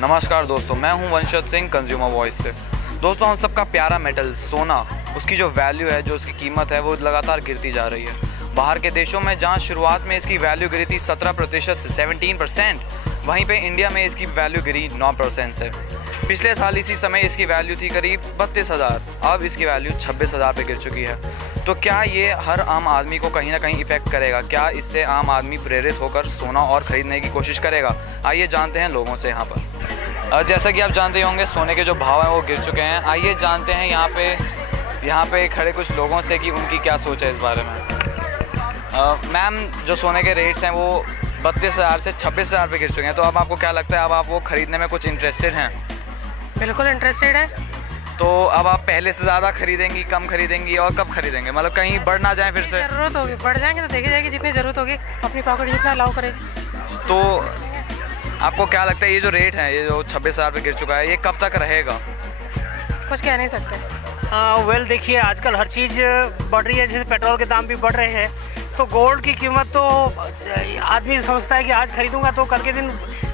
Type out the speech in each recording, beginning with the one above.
नमस्कार दोस्तों, मैं हूं वंशज सिंह कंज्यूमर वॉइस से। दोस्तों, हम सबका प्यारा मेटल सोना, उसकी जो वैल्यू है, जो उसकी कीमत है, वो लगातार गिरती जा रही है। बाहर के देशों में जहां शुरुआत में इसकी वैल्यू गिरी थी 17% से 17%, वहीं पे इंडिया में इसकी वैल्यू गिरी 9% से। पिछले साल इसी समय इसकी वैल्यू थी करीब 32,000, अब इसकी वैल्यू 26,000 पे गिर चुकी है। तो क्या ये हर आम आदमी को कहीं ना कहीं इफ़ेक्ट करेगा? क्या इससे आम आदमी प्रेरित होकर सोना और ख़रीदने की कोशिश करेगा? आइए जानते हैं लोगों से यहाँ पर। जैसा कि आप जानते होंगे, सोने के जो भाव हैं वो गिर चुके हैं। आइए जानते हैं यहाँ पे खड़े कुछ लोगों से कि उनकी क्या सोच है इस बारे में। मैम, जो सोने के रेट्स हैं वो 32,000 से 26,000 पे गिर चुके हैं, तो अब आपको क्या लगता है, अब आप वो ख़रीदने में कुछ इंटरेस्टेड हैं? बिल्कुल इंटरेस्टेड है। तो अब आप पहले से ज़्यादा खरीदेंगी, कम खरीदेंगी और कब खरीदेंगे? मतलब कहीं बढ़ ना जाए फिर से? ज़रूरत होगी, बढ़ जाएंगे तो देखी जाएगी, जितनी ज़रूरत होगी अपनी पॉकेट जितना अलाउ करेगी। तो आपको क्या लगता है, ये जो रेट है, ये जो 26,000 पे गिर चुका है, ये कब तक रहेगा? कुछ कह नहीं सकते। वेल देखिए, आजकल हर चीज़ बढ़ रही है, जैसे पेट्रोल के दाम भी बढ़ रहे हैं, तो गोल्ड की कीमत तो आदमी समझता है कि आज खरीदूंगा तो कल के दिन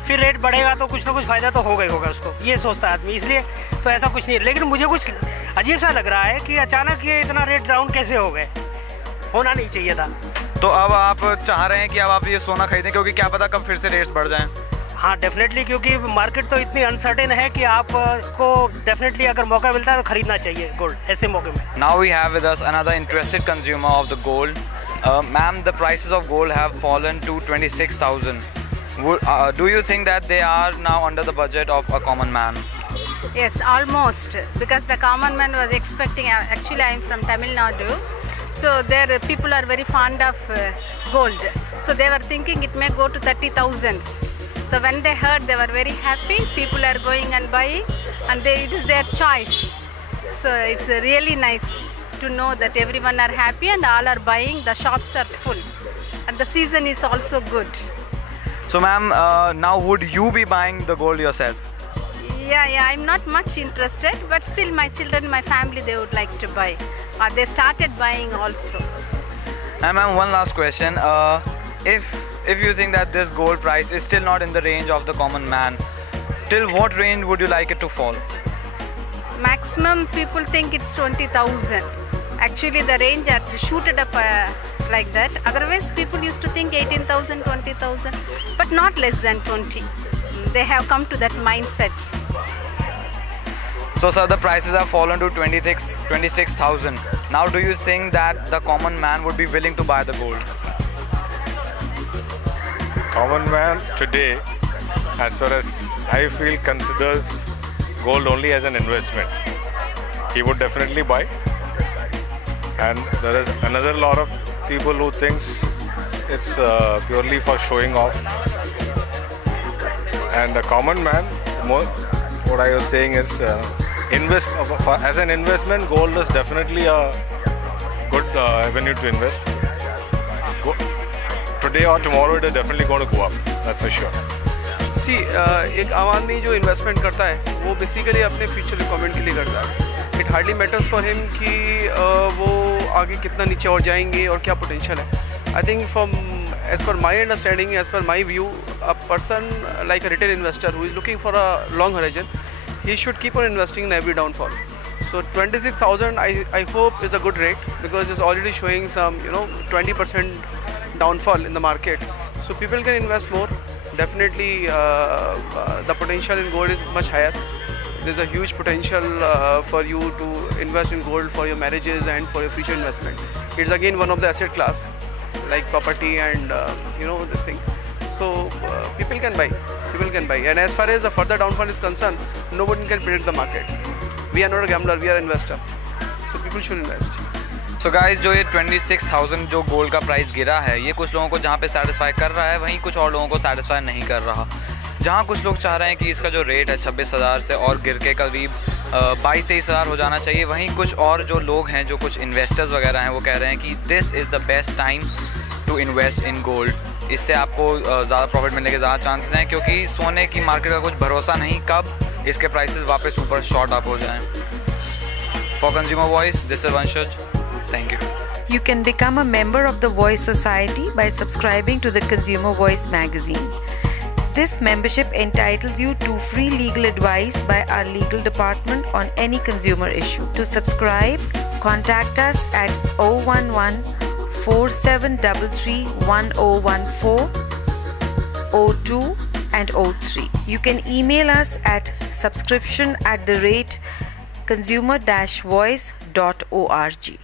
फिर रेट बढ़ेगा तो कुछ ना कुछ फ़ायदा तो होगा ही होगा उसको, ये सोचता है आदमी। इसलिए तो ऐसा कुछ नहीं है, लेकिन मुझे कुछ अजीब सा लग रहा है कि अचानक ये इतना रेट डाउन कैसे हो गए, होना नहीं चाहिए था। तो अब आप चाह रहे हैं कि अब आप ये सोना खरीदें, क्योंकि क्या पता कब फिर से रेट्स बढ़ जाएं? हाँ, डेफिनेटली, क्योंकि मार्केट तो इतनी अनसर्टेन है कि आपको डेफिनेटली अगर मौका मिलता है तो खरीदना चाहिए गोल्ड ऐसे मौके में। Now we have with us another interested consumer of the gold. Ma'am, the prices of gold have fallen to 26,000. Do you think that they are now under the budget of a common man? Yes, almost, because the common man was expecting, actually I am from Tamil Nadu, so there people are very fond of gold, so they were thinking it may go to 30,000. So when they heard, they were very happy, people are going and buying, and it is their choice. So it's really nice to know that everyone are happy and all are buying, the shops are full, and the season is also good. So ma'am, now would you be buying the gold yourself? Yeah, I'm not much interested, but still my children, my family, they would like to buy. They started buying also. And ma'am, one last question. If you think that this gold price is still not in the range of the common man, till what range would you like it to fall? Maximum people think it's 20,000. Actually, the range are shooted up like that. Otherwise, people used to think 18,000, 20,000, but not less than 20. They have come to that mindset. So sir, the prices have fallen to 26,000. Now do you think that the common man would be willing to buy the gold? Common man today, as far as I feel, considers gold only as an investment. He would definitely buy. And there is another lot of people who thinks it's purely for showing off. And a common man, what I was saying is, as an investment, gold is definitely a good avenue to invest. Today or tomorrow, it is definitely going to go up. That's for sure. See, एक आम आदमी जो इन्वेस्टमेंट करता है वो बेसिकली अपने future requirement के लिए करता है। It hardly matters for him कि वो आगे कितना नीचे और जाएंगे और क्या पोटेंशियल है। I think from as per my understanding, as per my view, a person like a retail investor who is looking for a long horizon, he should keep on investing in every downfall. So 26,000 I hope is a good rate, because it's already showing some 20% downfall in the market. So people can invest more. Definitely the potential in gold is much higher. There's a huge potential for you to invest in gold for your marriages and for your future investment. It's again one of the asset class like property and this thing. So people can buy. And as far as the further downfall is concerned, nobody can predict the market. We are not a gambler, we are an investor. So people should invest. So guys, जो ये 26,000 जो गोल्ड का प्राइस गिरा है, ये कुछ लोगों को जहाँ पे सेटिस्फाई कर रहा है, वहीं कुछ और लोगों को सेटिस्फाई नहीं कर रहा। जहाँ कुछ लोग चाह रहे हैं कि इसका जो रेट है 26,000 से और गिर के करीब 22-23,000 हो जाना चाहिए, वहीं कुछ और जो लोग हैं, जो कुछ इन्वेस्टर्स वगैरह हैं, वो कह रहे हैं कि this is the best time to invest in gold. इससे आपको ज़्यादा प्रॉफिट मिलने के ज़्यादा चांसेस हैं, क्योंकि सोने की मार्केट का कुछ भरोसा नहीं कब इसके प्राइसेस वापस ऊपर शॉर्ट अप हो जाएं। For consumer voice, this is वंशज। Thank you. You can become a member of the Voice Society by subscribing to the Consumer Voice magazine. This membership entitles you to free legal advice by our legal department on any consumer issue. To subscribe, contact us at 011-4733-1014, 02 and 03. You can email us at subscription@consumer-voice.org.